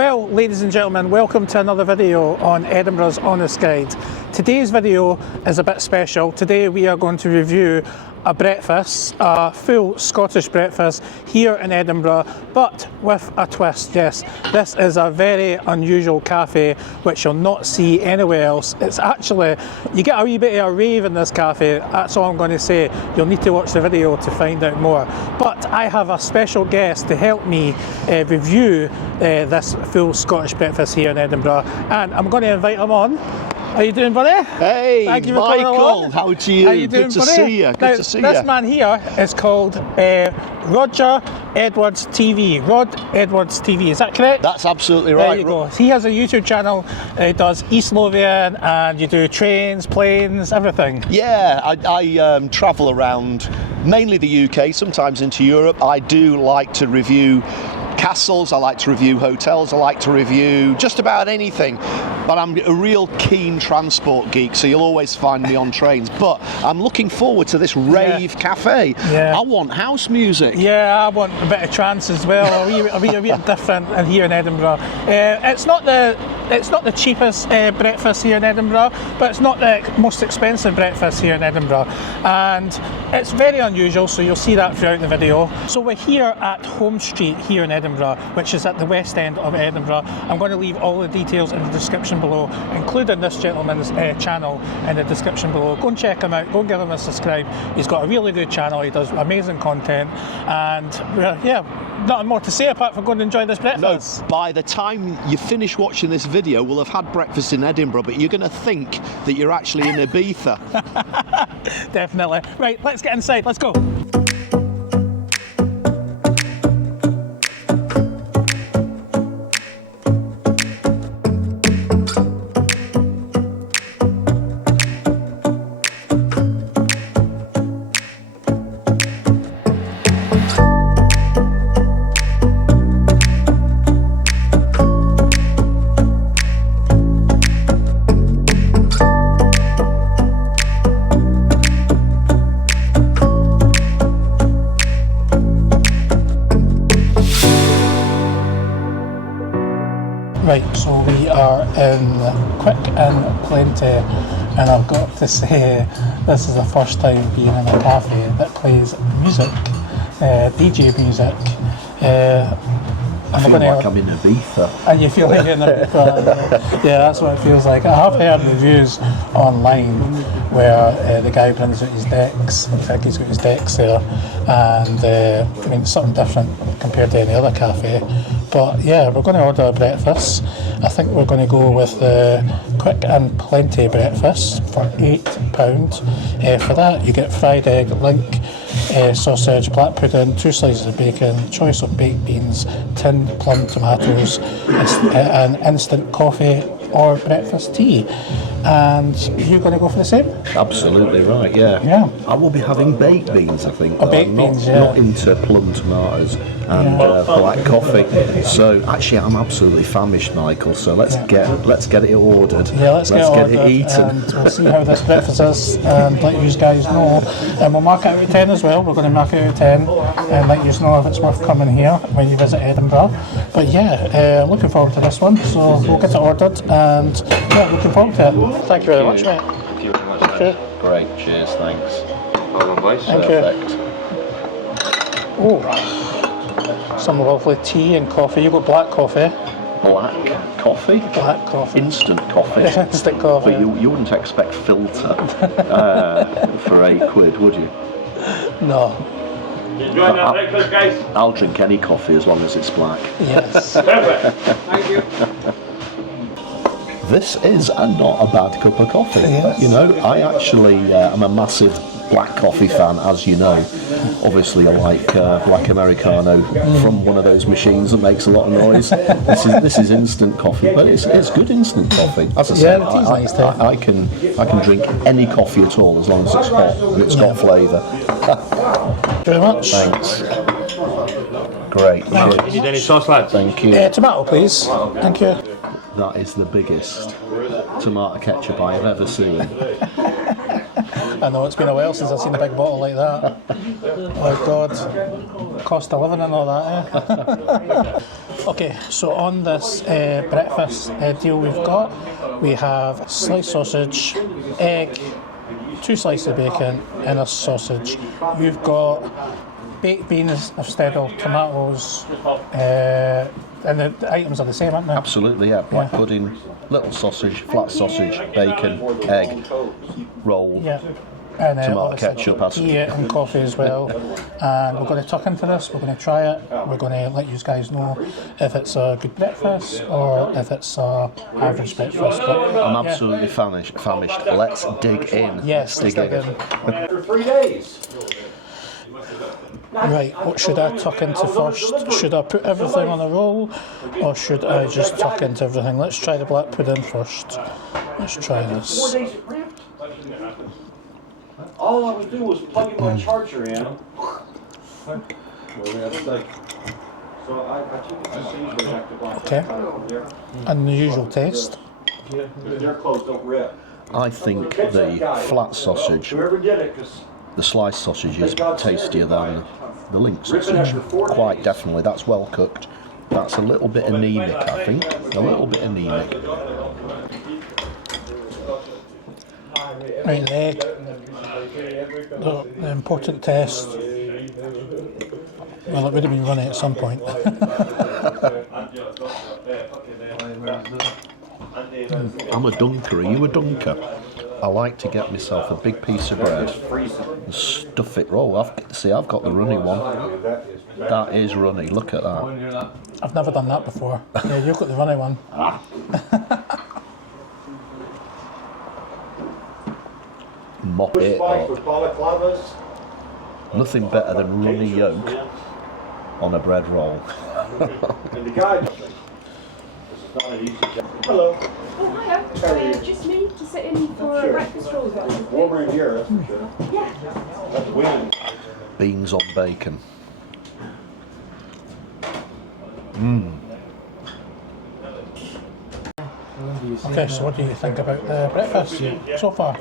Well, ladies and gentlemen, welcome to another video on Edinburgh's Honest Guide. Today's video is a bit special. Today we are going to review a breakfast, a full Scottish breakfast here in Edinburgh, but with a twist. Yes, this is a very unusual cafe which you'll not see anywhere else. It's actually, you get a wee bit of a rave in this cafe, that's all I'm going to say. You'll need to watch the video to find out more. But I have a special guest to help me review this full Scottish breakfast here in Edinburgh, and I'm going to invite him on. How you doing, buddy? Hey, Thank you for Michael, how are you? How you doing, Good to buddy? see you, good to see you. This man here is called Roger Edwards TV. Rod Edwards TV, is that correct? That's absolutely right. There you go. He has a YouTube channel, he does East Lothian, and you do trains, planes, everything. Yeah, I travel around mainly the UK, sometimes into Europe. I do like to review castles, I like to review hotels, I like to review just about anything, but I'm a real keen transport geek, so you'll always find me on trains. But I'm looking forward to this rave cafe. I want house music. Yeah, I want a bit of trance as well, a wee bit different in here in Edinburgh. It's not the cheapest breakfast here in Edinburgh, but it's not the most expensive breakfast here in Edinburgh, and it's very unusual, so you'll see that throughout the video. So we're here at Home Street here in Edinburgh, which is at the west end of Edinburgh. I'm going to leave all the details in the description below, including this gentleman's channel in the description below. Go and check him out, go and give him a subscribe. He's got a really good channel, he does amazing content, and yeah, nothing more to say apart from going to enjoy this breakfast. No, by the time you finish watching this video, we'll have had breakfast in Edinburgh, but you're going to think that you're actually in Ibiza. Definitely. Right, let's get inside, let's go. Right, so we are in Quick and Plenty, and I've got to say, this is the first time being in a cafe that plays music, DJ music. I feel like I'm in Ibiza. And you feel like you're in Ibiza. Yeah, that's what it feels like. I have heard reviews online where the guy brings out his decks, looks like he's got his decks there, and I mean, it's something different compared to any other cafe. But yeah, we're going to order a breakfast. I think we're going to go with the Quick and Plenty breakfast for £8. For that, you get fried egg, link, sausage, black pudding, 2 slices of bacon, choice of baked beans, tinned plum tomatoes, and instant coffee or breakfast tea. And you're going to go for the same? Absolutely right, yeah. I will be having baked beans, I think. Baked beans, not into plum tomatoes and black coffee. So actually, I'm absolutely famished, Michael. So let's get it ordered. Yeah, let's get it eaten. And we'll see how this breakfast is, and let you guys know. And we'll mark it out of 10 as well. We're going to mark it out of 10 and let you know if it's worth coming here when you visit Edinburgh. But yeah, I'm looking forward to this one. So we'll get it ordered, and yeah, looking forward to it. Thank you very much, mate. Thank you very much. Okay. Great, cheers, thanks. Well done, boys. Thank Perfect. you. Oh, some lovely tea and coffee. You got black coffee. Black coffee? Black coffee. Instant coffee. Instant coffee. But you wouldn't expect filter for £8, would you? No. Enjoying that breakfast, guys? I'll drink any coffee as long as it's black. Yes. Perfect. Thank you. This is not a bad cup of coffee. Yes. You know, I actually am a massive black coffee fan, as you know. Obviously, I like black Americano from one of those machines that makes a lot of noise. This is instant coffee, but it's good instant coffee. As I said, I can drink any coffee at all as long as it's hot and it's got flavour. Very much. Thanks. Great. You need any sauce, lads? Thank you. Tomato, please. Thank you. That is the biggest tomato ketchup I have ever seen. I know, it's been a while since I've seen a big bottle like that. Oh God, cost of living and all that, eh? Okay, so on this breakfast deal we have sliced sausage, egg, 2 slices of bacon and a sausage. You've got baked beans instead of tomatoes, and the items are the same, aren't they? Absolutely, yeah. Black pudding, little sausage, flat sausage, bacon, egg, roll. Yeah. And Tomato ketchup, tea and coffee as well. And we're going to tuck into this, we're going to try it, we're going to let you guys know if it's a good breakfast or if it's a average breakfast. But, I'm absolutely famished. Let's dig in. Yes, let's dig in. For 3 days. Right, what should I tuck into first? Should I put everything on a roll or should I just tuck into everything? Let's try the black pudding first. Let's try this. All I would do was plug in my charger in. Okay, and the usual taste. Their clothes don't rip. I think the flat sausage, the sliced sausage is tastier than the link sausage. Quite definitely, that's well cooked. That's a little bit anemic, I think. A little bit anemic. Right, the egg. The important test. Well, it would have been running at some point. I'm a dunker. Are you a dunker? I like to get myself a big piece of bread and stuff it. Oh, I've got the runny one. That is runny. Look at that. I've never done that before. Yeah, you've got the runny one. Mop it up. Nothing better than runny yolk on a bread roll. Hello. Oh, hiya. Just me to sit in for breakfast rolls. Warmer in here, that's for sure. Yeah. That's wind. Beans on bacon. Okay, so what do you think about the breakfast so far?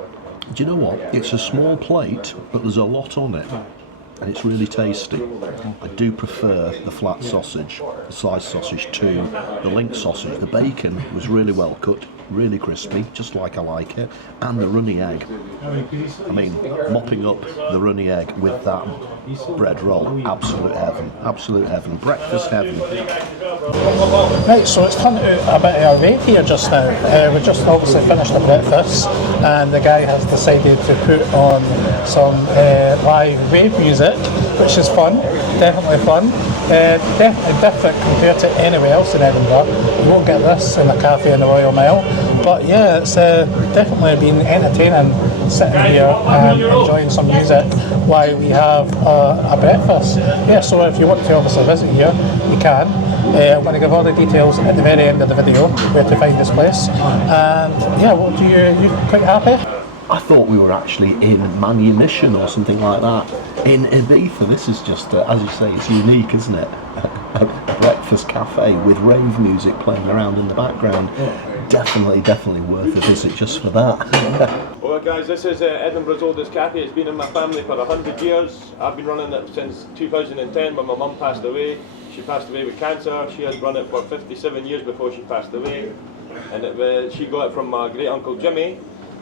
Do you know what? It's a small plate, but there's a lot on it. And it's really tasty. I do prefer the flat sausage, the sliced sausage, to the link sausage. The bacon was really well cooked, really crispy, just like I like it, and the runny egg. I mean, mopping up the runny egg with that bread roll, absolute heaven, breakfast heaven. Right, so it's turned out a bit of a rave here just now. We just obviously finished the breakfast and the guy has decided to put on some live rave music, which is fun, definitely fun. Definitely different compared to anywhere else in Edinburgh. You won't get this in a cafe in the Royal Mile. But yeah, it's definitely been entertaining sitting here and enjoying some music while we have a breakfast. Yeah, so if you want to obviously visit here, you can. I'm going to give all the details at the very end of the video where to find this place. And yeah, what do you quite happy? I thought we were actually in Manumission or something like that. In Ibiza, this is just, as you say, it's unique, isn't it? A breakfast cafe with rave music playing around in the background. Definitely worth a visit just for that. Well guys, this is Edinburgh's oldest cafe. It's been in my family for 100 years. I've been running it since 2010 when my mum passed away. She passed away with cancer. She had run it for 57 years before she passed away. And she got it from my great uncle Jimmy.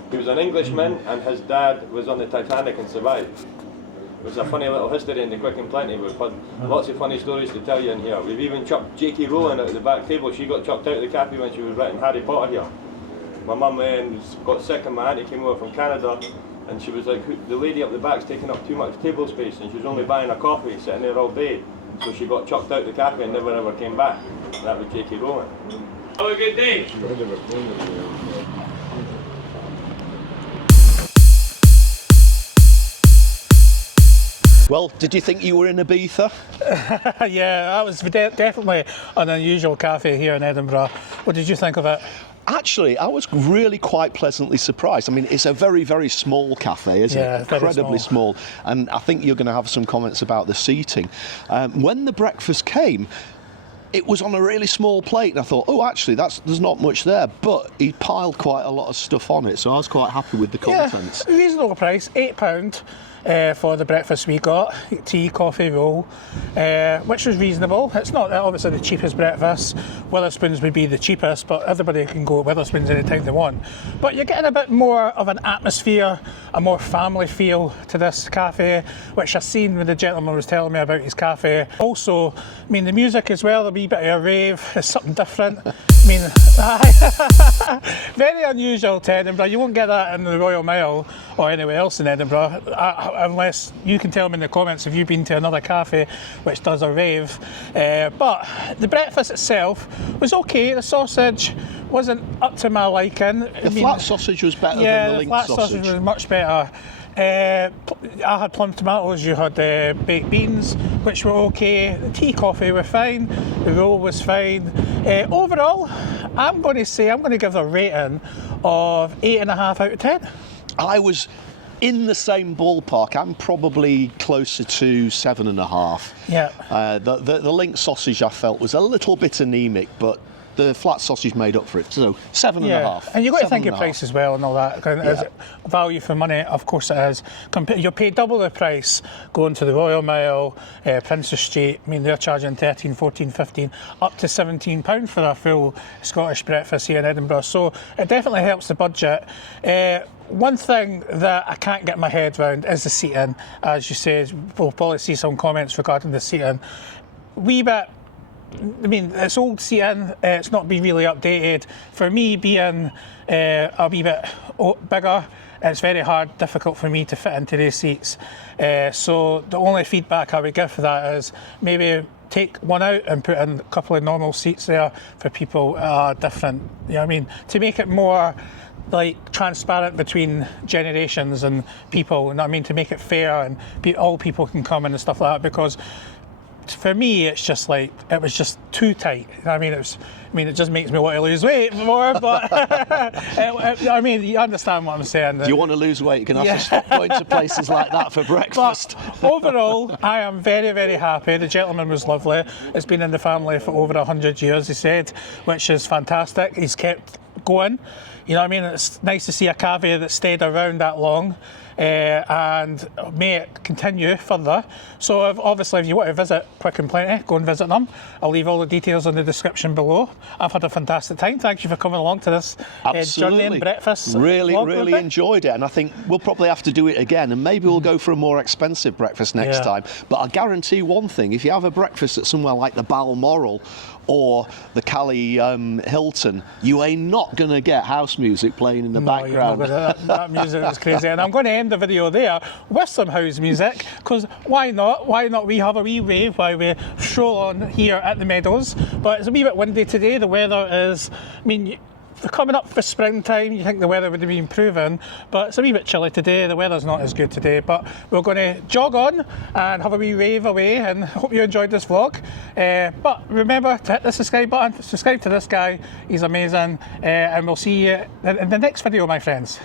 He was an Englishman and his dad was on the Titanic and survived. There's a funny little history in the Quick and Plenty. We've had lots of funny stories to tell you in here. We've even chucked J.K. Rowling out of the back table. She got chucked out of the cafe when she was writing Harry Potter here. My mum got sick and my auntie came over from Canada and she was like, the lady up the back's taking up too much table space and she was only buying a coffee, sitting there all day. So she got chucked out of the cafe and never ever came back. That was J.K. Rowling. Have a good day. Well, did you think you were in Ibiza? Yeah, that was definitely an unusual cafe here in Edinburgh. What did you think of it? Actually, I was really quite pleasantly surprised. I mean, it's a very, very small cafe, isn't Yeah, it? very Incredibly small. And I think you're going to have some comments about the seating. When the breakfast came, it was on a really small plate, and I thought, oh, actually, there's not much there, but he piled quite a lot of stuff on it, so I was quite happy with the contents. Yeah, reasonable price, £8 for the breakfast we got, tea, coffee, roll, which was reasonable. It's not obviously the cheapest breakfast. Wetherspoons would be the cheapest, but everybody can go to Wetherspoons anytime they want. But you're getting a bit more of an atmosphere, a more family feel to this cafe, which I've seen when the gentleman was telling me about his cafe. Also, I mean, the music as well, a wee bit of a rave, is something different. I mean, very unusual to Edinburgh. You won't get that in the Royal Mile or anywhere else in Edinburgh, unless you can tell me in the comments if you've been to another cafe which does a rave. But the breakfast itself was okay. The sausage wasn't up to my liking. The flat sausage was better than the link flat sausage. Was much better. I had plum tomatoes, you had baked beans, which were okay. The tea, coffee were fine. The roll was fine. Overall, I'm going to give a rating of 8.5 out of 10. I was in the same ballpark. I'm probably closer to 7.5. Yeah. The link sausage I felt was a little bit anemic, but the flat sausage made up for it. So 7.5. Yeah, and you've got to think of price as well and all that. Is it value for money? Of course it is. You'll pay double the price going to the Royal Mile, Princes Street. I mean, they're charging 13, 14, 15, up to £17 for a full Scottish breakfast here in Edinburgh. So it definitely helps the budget. One thing that I can't get my head around is the seating. As you say, we'll probably see some comments regarding the seating. Wee bit, I mean, it's old seating, it's not been really updated. For me, being a wee bit bigger, it's very difficult for me to fit into these seats. So the only feedback I would give for that is maybe take one out and put in a couple of normal seats there for people different, you know what I mean? To make it more like transparent between generations and people, you know what I mean? To make it fair and all people can come in and stuff like that, because for me, it's just like, it was just too tight. You know what I mean? It just makes me want to lose weight more, but I mean, you understand what I'm saying. Do you want to lose weight? You can have to stop going to places like that for breakfast. But overall, I am very, very happy. The gentleman was lovely. It's been in the family for over 100 years, he said, which is fantastic. He's kept going. You know what I mean? It's nice to see a cafe that stayed around that long. And may it continue further. So obviously, if you want to visit Quick and Plenty, go and visit them. I'll leave all the details in the description below. I've had a fantastic time. Thank you for coming along to this journey and breakfast. Really enjoyed it, and I think we'll probably have to do it again, and maybe we'll go for a more expensive breakfast next time. But I guarantee one thing: if you have a breakfast at somewhere like the Balmoral or the Cali Hilton, you ain't not going to get house music playing in the background. That music was crazy, and I'm going to end the video there with some house music, because why not? Why not? We have a wee rave while we stroll on here at the Meadows. But it's a wee bit windy today. The weather is, I mean, coming up for springtime, you think the weather would have been improving, but it's a wee bit chilly today. The weather's not as good today, but we're going to jog on and have a wee rave away, and hope you enjoyed this vlog. But remember to hit the subscribe button, subscribe to this guy, he's amazing, and we'll see you in the next video, my friends.